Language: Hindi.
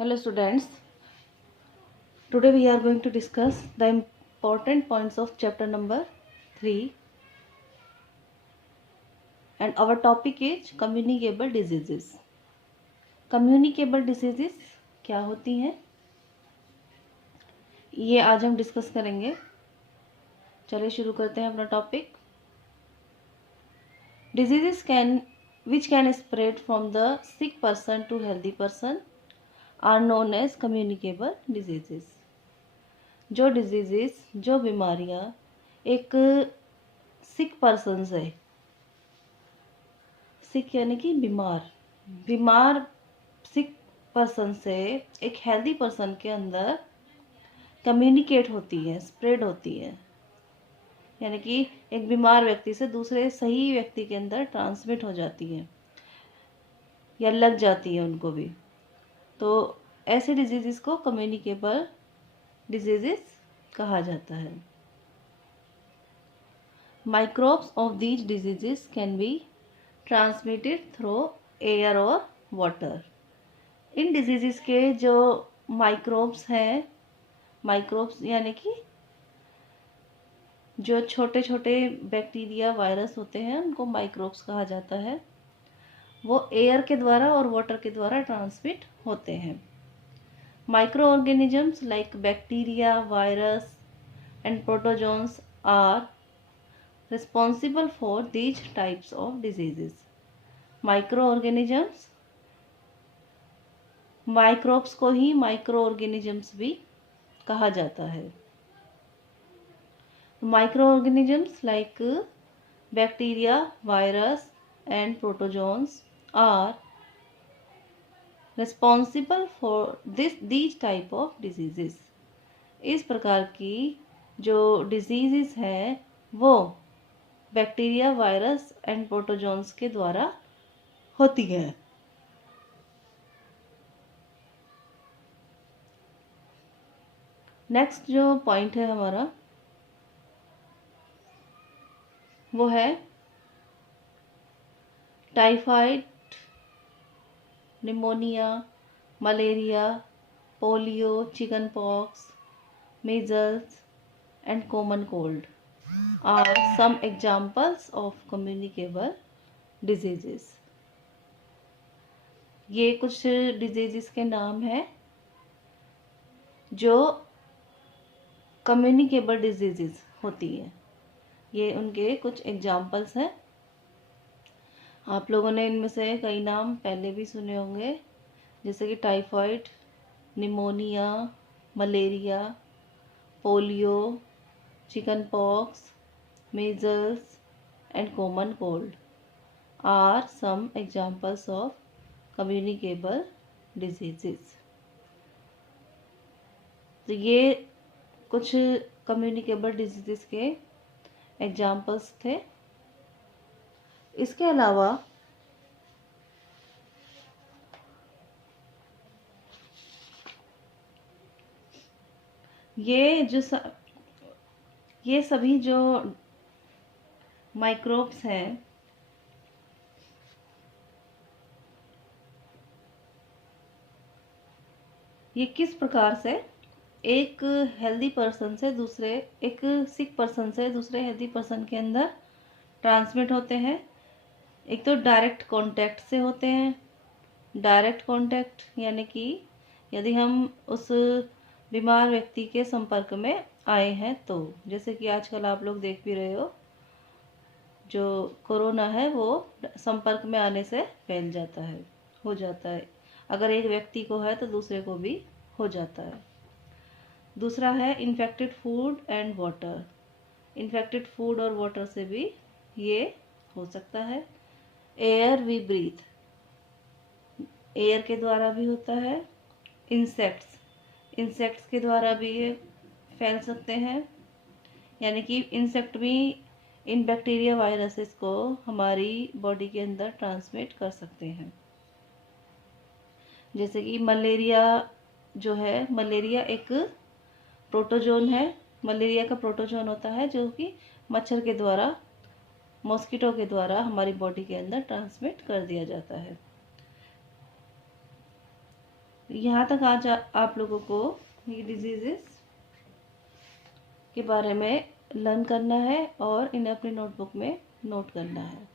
Hello students, today we are going to discuss the important points of chapter number 3 and our topic is communicable diseases. Communicable diseases क्या होती हैं ये आज हम डिस्कस करेंगे। चलिए शुरू करते हैं अपना topic. Diseases which can spread from the sick person to healthy person are known as communicable diseases. जो बीमारियां एक सिक पर्सन से, सिक यानी कि बीमार सिक पर्सन से एक हेल्दी पर्सन के अंदर कम्युनिकेट होती है, स्प्रेड होती है, यानी कि एक बीमार व्यक्ति से दूसरे सही व्यक्ति के अंदर ट्रांसमिट हो जाती है या लग जाती है उनको भी। तो ऐसे डिजीजेस को कम्युनिकेबल डिजीजेस कहा जाता है। Microbes of these diseases can be transmitted through air और वाटर। इन डिजीजेस के जो माइक्रोब्स हैं, माइक्रोब्स यानी कि जो छोटे छोटे बैक्टीरिया वायरस होते हैं उनको माइक्रोब्स कहा जाता है। वो एयर के द्वारा और वाटर के द्वारा ट्रांसमिट होते हैं। Micro organisms like bacteria, virus and protozoans are responsible for these types of diseases. Micro organisms, microbes को ही माइक्रो ऑर्गेनिजम्स भी कहा जाता है। Micro organisms like bacteria, virus and protozoans are responsible for these type of diseases. इस प्रकार की जो डिजीजेस हैं वो बैक्टीरिया, वायरस एंड प्रोटोजोन्स के द्वारा होती है। नेक्स्ट जो पॉइंट है हमारा वो है typhoid, pneumonia, malaria, polio, chicken pox, measles and common cold are some examples of communicable diseases. ये कुछ डिजीजेस के नाम हैं जो कम्युनिकेबल डिजीजेस होती हैं। ये उनके कुछ एग्जाम्पल्स हैं। आप लोगों ने इनमें से कई नाम पहले भी सुने होंगे, जैसे कि typhoid, pneumonia, malaria, polio, chicken pox, measles and common cold are some examples of communicable diseases. तो ये कुछ communicable diseases के examples थे। इसके अलावा ये सभी जो माइक्रोब्स हैं ये किस प्रकार से एक हेल्दी पर्सन से दूसरे, एक सिक पर्सन से दूसरे हेल्दी पर्सन के अंदर ट्रांसमिट होते हैं। एक तो डायरेक्ट कांटेक्ट से होते हैं। डायरेक्ट कांटेक्ट यानी कि यदि हम उस बीमार व्यक्ति के संपर्क में आए हैं तो, जैसे कि आजकल आप लोग देख भी रहे हो, जो कोरोना है वो संपर्क में आने से फैल जाता है, हो जाता है। अगर एक व्यक्ति को है तो दूसरे को भी हो जाता है। दूसरा है infected food and water. Infected food और वाटर से भी ये हो सकता है। एयर वी ब्रीथ, एयर के द्वारा भी होता है। इंसेक्ट्स के द्वारा भी ये फैल सकते हैं, यानी कि इंसेक्ट भी इन बैक्टीरिया वायरसेस को हमारी बॉडी के अंदर ट्रांसमिट कर सकते हैं। जैसे कि मलेरिया जो है, मलेरिया एक प्रोटोजोन है। मलेरिया का प्रोटोजोन होता है जो कि मच्छर के द्वारा, मॉस्किटो के द्वारा हमारी बॉडी के अंदर ट्रांसमिट कर दिया जाता है। यहाँ तक आज आप लोगों को ये डिजीज़ेस के बारे में लर्न करना है और इन्हें अपनी नोटबुक में नोट करना है।